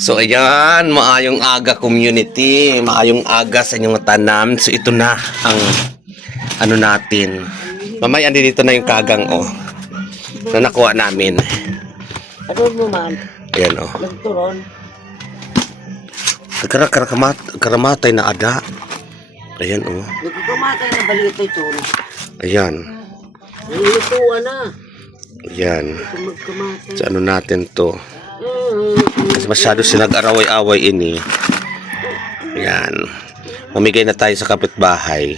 So ayan, maayong aga community, maayong aga sa inyong tanan. So ito na ang ano natin. Mamay andi dito na yung kagang na nakuha namin. Ano mo man? Ayan Nagturon. Karamatay na ada. Ayan Nagkukumatay na balito ito. Ayan. Nilituan na. Ayan. Magkamatay. Sa ano natin to. Kasi masyado sinag-araway-away ini. Ayan. Mamigay na tayo sa kapitbahay.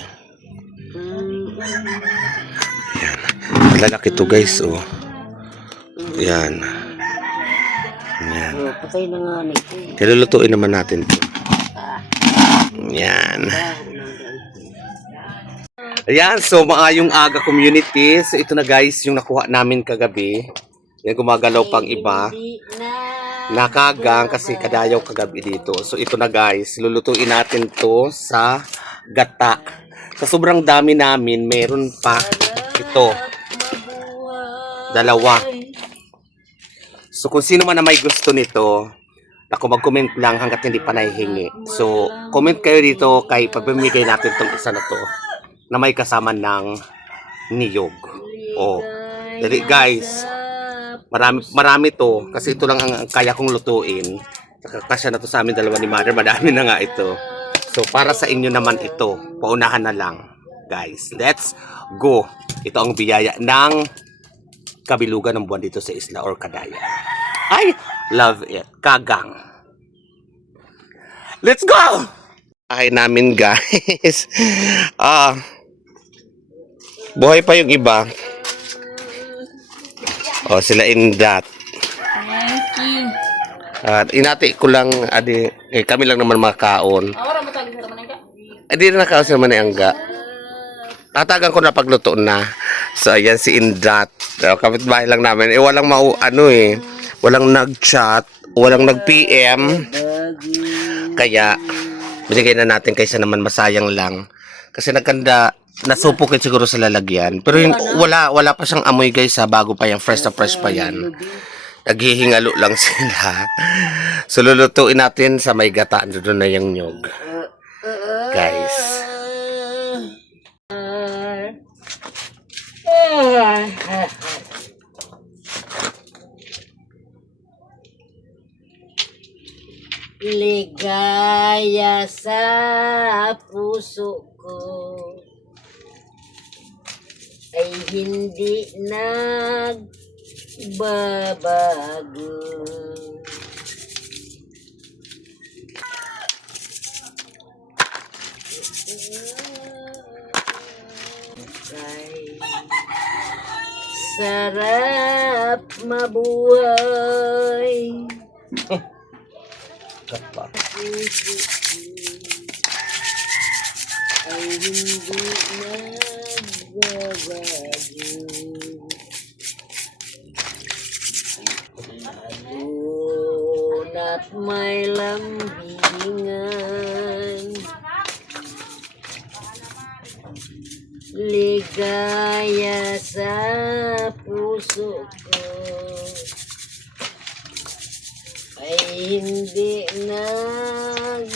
Ayan. Ang lalaki to guys Ayan. Ayan. Patay na nga nito. Kalulutuin naman natin to. Ayan. Ayan, so maayong aga community. So ito na guys, yung nakuha namin kagabi. Yan, gumagalaw pang iba. Nakagang kasi kadayaw kagabi dito. So ito na guys, lulutuin natin to sa gata. Sa sobrang dami namin, meron pa ito. Dalawa. So kung sino man na may gusto nito, ako mag-comment lang hanggat hindi pa nahihingi. So comment kayo dito kay pagpamigay natin tong isa na to na may kasama ng niyog. Dali guys. Marami to kasi ito lang ang kaya kong lutuin. Kasya na to sa amin dalawa ni Mother. Madami na nga ito. So para sa inyo naman ito, paunahan na lang. Guys, let's go. Ito ang biyaya ng kabilugan ng buwan dito sa isla or Kadaya. I love it. Kagang. Let's go! Ay namin guys. Buhay pa yung iba. Sila Indat. Thank you. At inati ko lang, kami lang naman makaon. Di na nakaon sila man angga. Tatagan ko na pagluto na. So ayan si Indat. Kapitbahay lang namin. Walang walang nag-chat, walang nag-PM. Kaya binigay na natin kaysa naman masayang lang. Kasi nasupukit siguro sa lalagyan. Pero wala pa siyang amoy guys bago pa yan, fresh na fresh pa yan. Naghihingalo lang sila. So lulutuin natin sa may gata. Doon na yung nyog. Guys. Ligaya sa puso ko ay hindi nagbabago. Ay sarap mabuhay. Kapa. Ay hindi nagbabago. Alon at may lambingan, ligaya sa puso ko ay hindi nagbabago.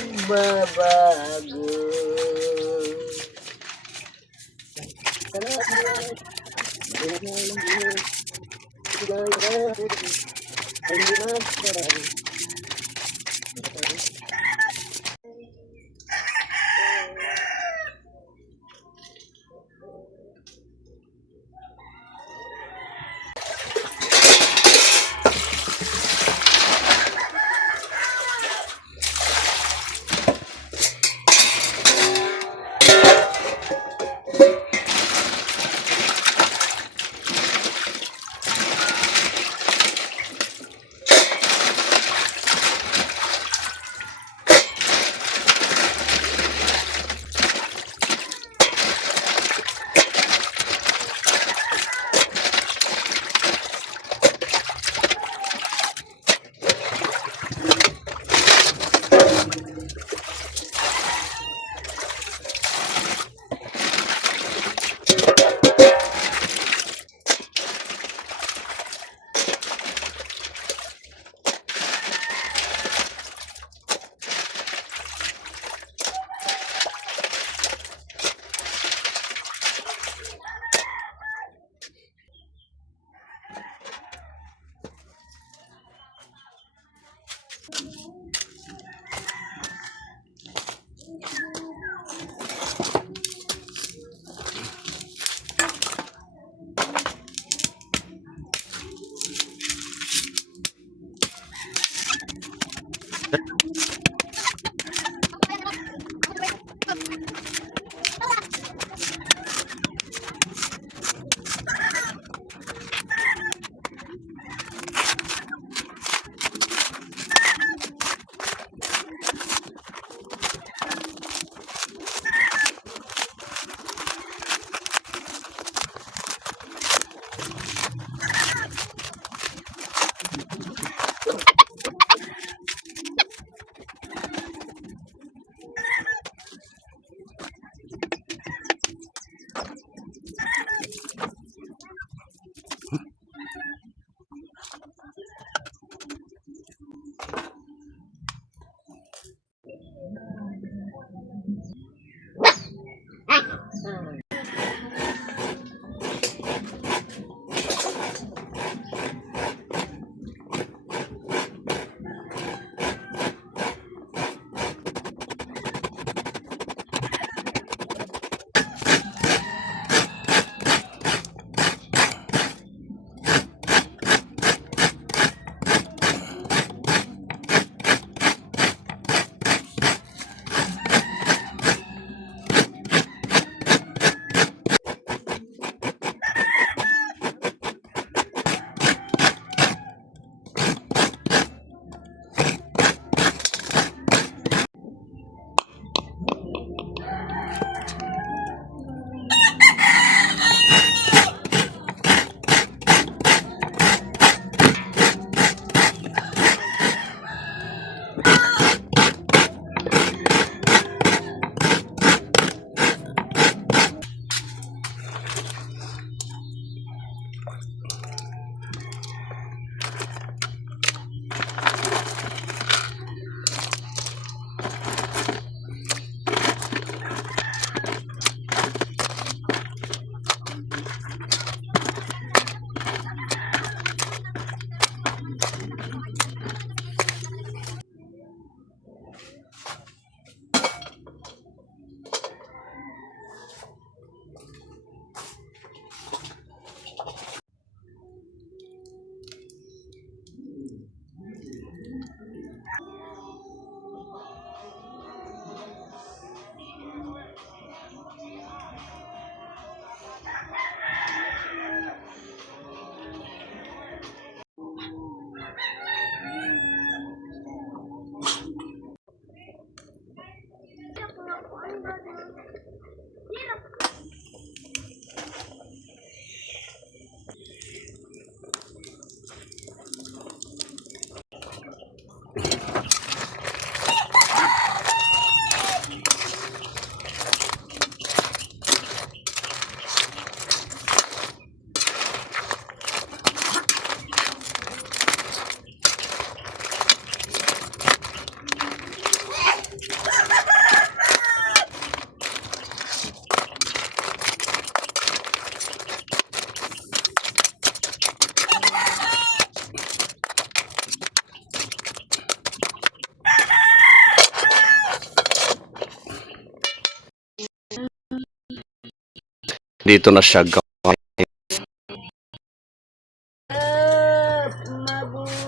Dito na siya gawin.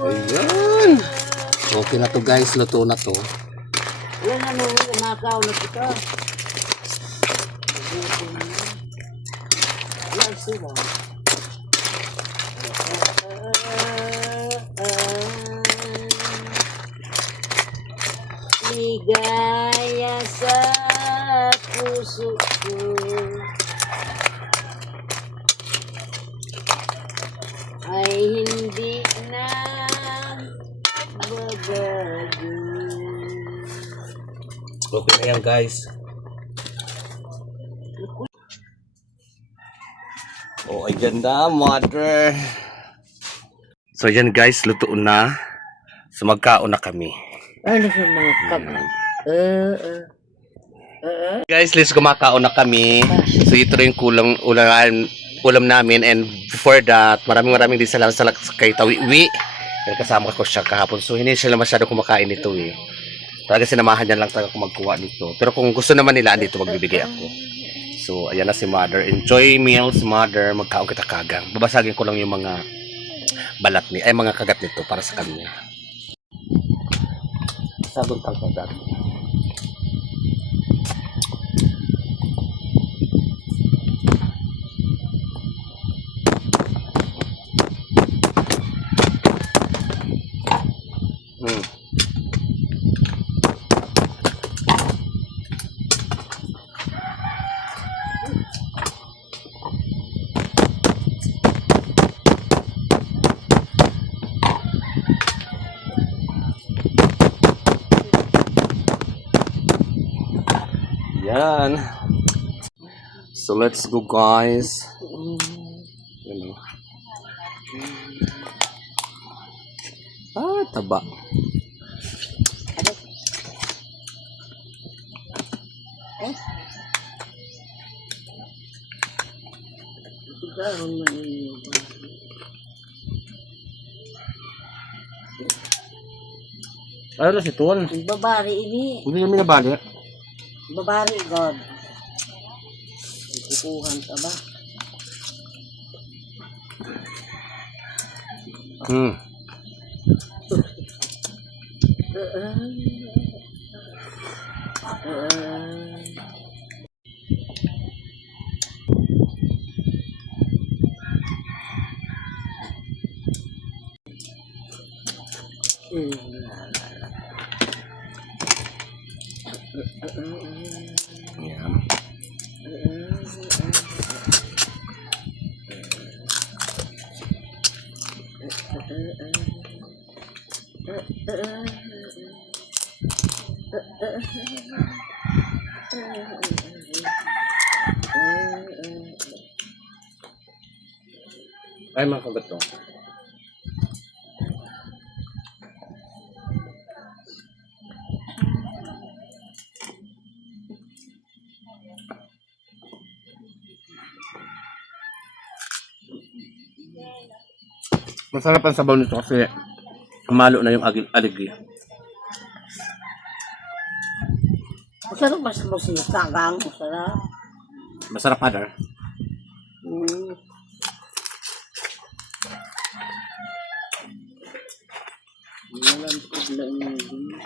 Ayan. Okay na to guys, luto na to. Yan ano, kumakaw na kita. Yan sila. Ligaya sa puso ko. Ay hindi na babago. Okay na yan guys. Oh, ay ganda, mother. So yan guys, luto na. So magkaon na kami. Ano sa mga kag... Guys, let's kumakaon na kami. So ito rin yung ulam namin, and before that, maraming din salamat kay Tawiwi Pero kasama ko siya kahapon. So, hindi sila masyado kumakain nito eh. Talaga sinamahan niya lang talaga kung magkuha nito. Pero kung gusto naman nila, andito magbibigay ako. So, ayan na si Mother. Enjoy meals, Mother. Magkaon kita kagang. Babasagin ko lang yung mga balat ni, ay mga kagat nito para sa kanya. Sabon tangkad dati. Hmm. Yan. So let's go guys. Yan o. Ah, taba. Ikaw man yun. Ano si Tuan? Babari ini. Hindi namin nabali. Babari, God. Itukuhan ka ba? Hmm. Yan. Ay, mga kagat to. Masarap ang sabaw nito kasi malo na yung aligi. Masarap ba sa mga kagang? Masarap. Masarap, Mother. Walang problema din.